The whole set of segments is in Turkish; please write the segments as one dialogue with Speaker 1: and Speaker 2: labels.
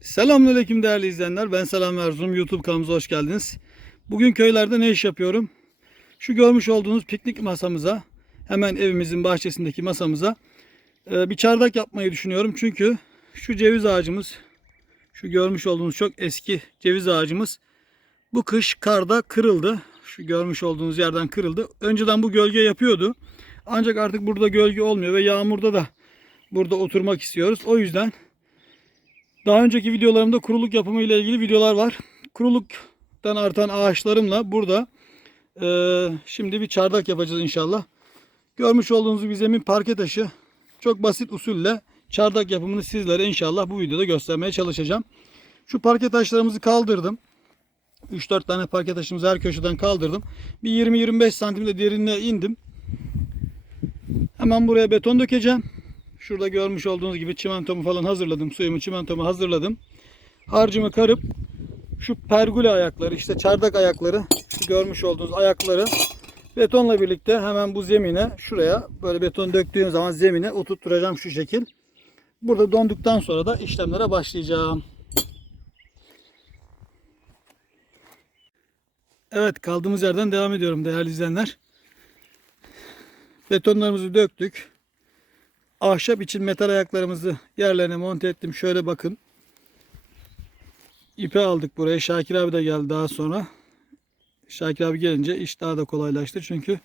Speaker 1: Selamünaleyküm değerli izleyenler. Ben Selam Erzurum. YouTube kanalımıza hoş geldiniz. Bugün köylerde ne iş yapıyorum? Şu görmüş olduğunuz piknik masamıza, hemen evimizin bahçesindeki masamıza e, bir çardak yapmayı düşünüyorum. Çünkü şu ceviz ağacımız, şu görmüş olduğunuz çok eski ceviz ağacımız bu kış karda kırıldı. Şu görmüş olduğunuz yerden kırıldı. Önceden bu gölge yapıyordu. Ancak artık burada gölge olmuyor ve yağmurda da burada oturmak istiyoruz. O yüzden daha önceki videolarımda kuruluk yapımı ile ilgili videolar var. Kuruluktan artan ağaçlarımla burada eee, şimdi bir çardak yapacağız inşallah. Görmüş olduğunuz bir zemin parke taşı. Çok basit usulle çardak yapımını sizlere inşallah bu videoda göstermeye çalışacağım. Şu parke taşlarımızı kaldırdım. 3-4 tane parke taşımızı her köşeden kaldırdım. Bir 20-25 santim de derinliğe indim. Hemen buraya beton dökeceğim. Şurada görmüş olduğunuz gibi çimentomu falan hazırladım. Suyumu, çimentomu hazırladım. Harcımı karıp şu pergole ayakları, işte çardak ayakları, şu görmüş olduğunuz ayakları betonla birlikte hemen bu zemine, şuraya böyle beton döktüğüm zaman zemine oturtturacağım şu şekil. Burada donduktan sonra da işlemlere başlayacağım. Evet kaldığımız yerden devam ediyorum değerli izleyenler. Betonlarımızı döktük. Ahşap için metal ayaklarımızı yerlerine monte ettim. Şöyle bakın. İpe aldık buraya. Şakir abi de geldi daha sonra. Şakir abi gelince iş daha da kolaylaştı. Çünkü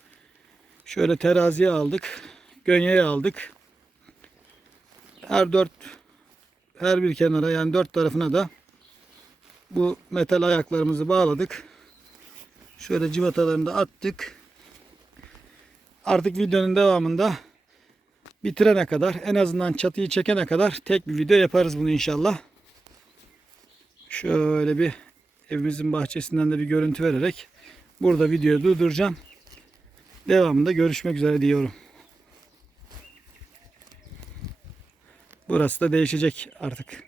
Speaker 1: şöyle teraziye aldık. Gönyeye aldık. Her dört her bir kenara yani dört tarafına da bu metal ayaklarımızı bağladık. Şöyle civatalarını da attık. Artık videonun devamında bitirene kadar en azından çatıyı çekene kadar tek bir video yaparız bunu inşallah. Şöyle bir evimizin bahçesinden de bir görüntü vererek burada videoyu durduracağım. Devamında görüşmek üzere diyorum. Burası da değişecek artık.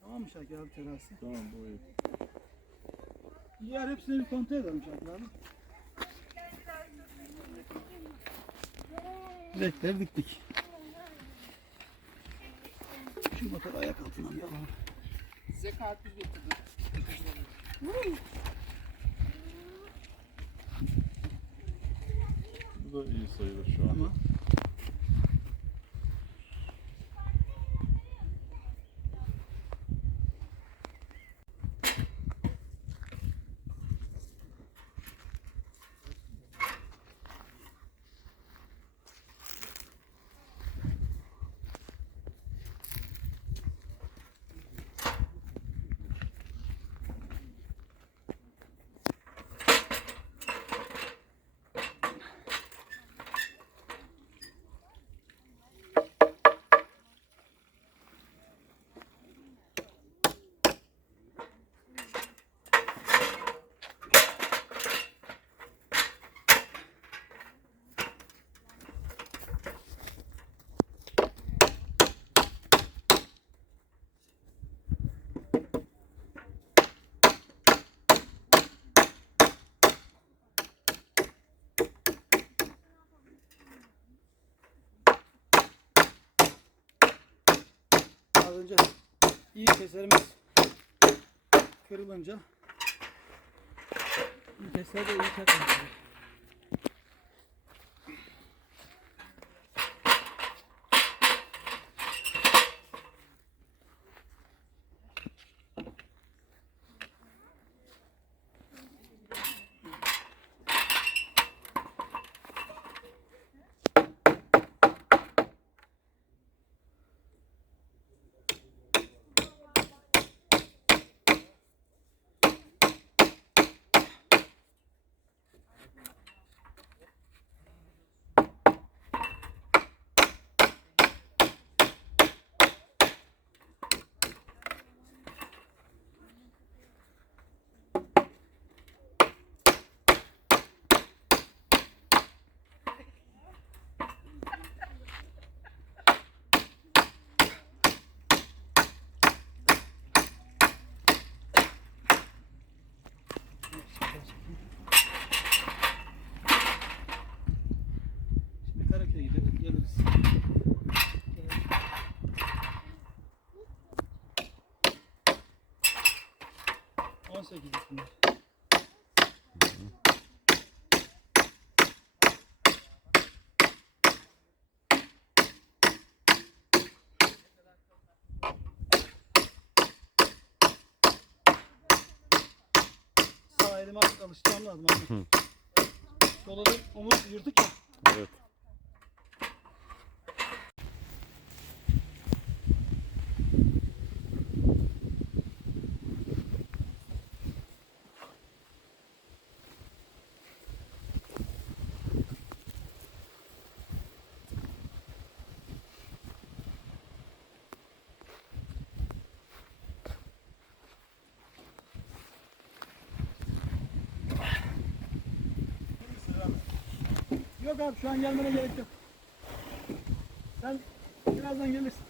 Speaker 1: Tamam mı Şakir abi terası?
Speaker 2: Tamam bu iyi.
Speaker 1: Diğer hepsini bir kontrol edelim abi. Direkleri diktik. Şu motoru ayak altından bir alalım.
Speaker 3: Size karpuz getirdim.
Speaker 2: Bu da iyi sayılır şu an.
Speaker 1: Ama önce iyi keserimiz kırılınca keser de iyi çakmadı. 18 üstünde. Sağ elime alıştırmam lazım abi. Sola da omuz yırtık ya.
Speaker 2: Evet.
Speaker 1: Yok abi şu an gelmene gerek yok. Sen birazdan gelirsin.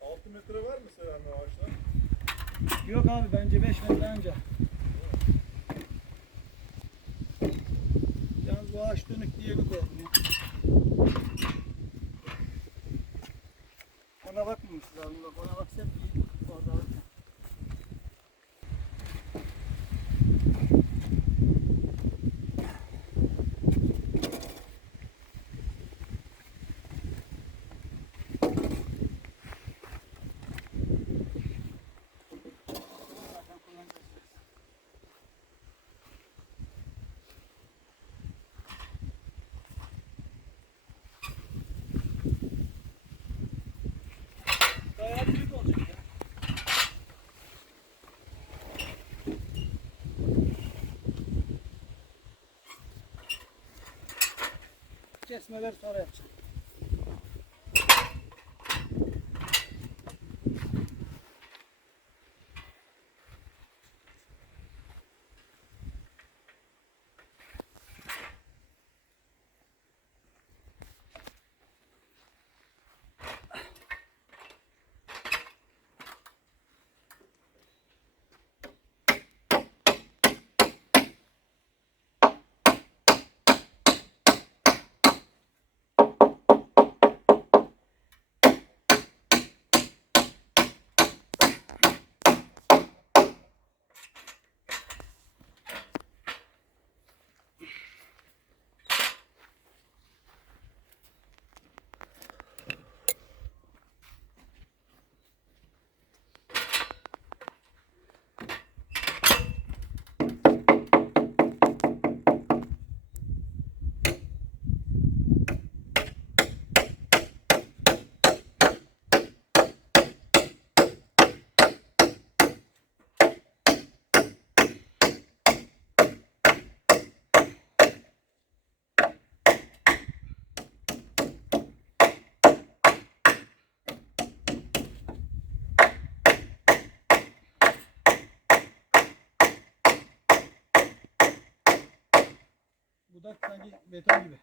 Speaker 2: Altı metre var mı Selami ağaçlar?
Speaker 1: Yok abi bence 5 metre anca. Bu ağaç dönük diye bir ya. Ona bakmamışız abi bak ona baksak iyi. Kesmeler sonra yapacağım. Budak sanki beton gibi.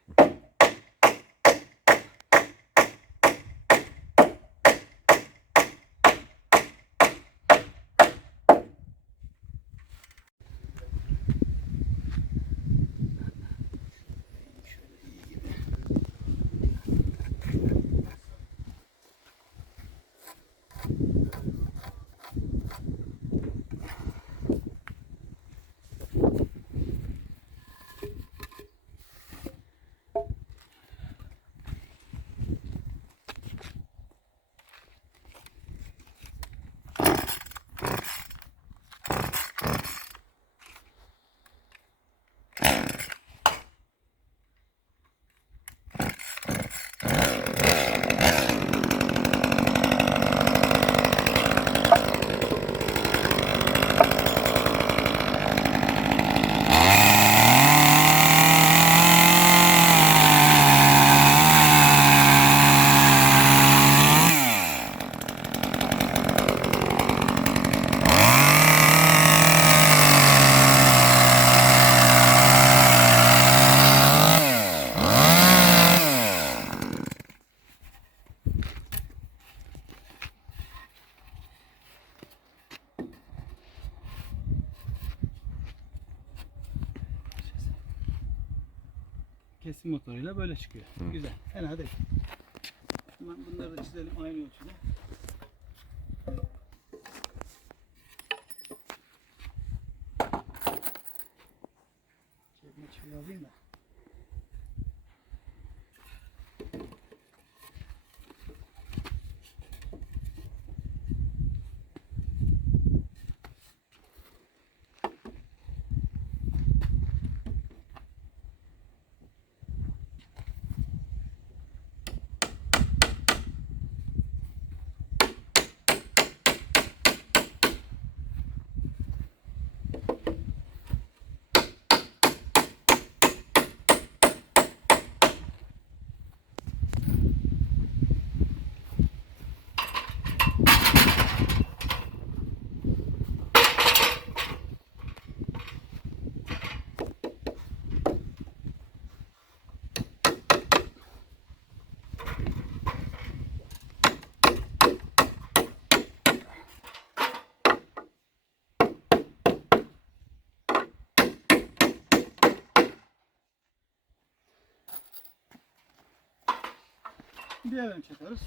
Speaker 1: Kesim motoruyla böyle çıkıyor. Güzel. Fena değil. Hemen bunları da çizelim aynı ölçüde. Diğerini çekiyoruz.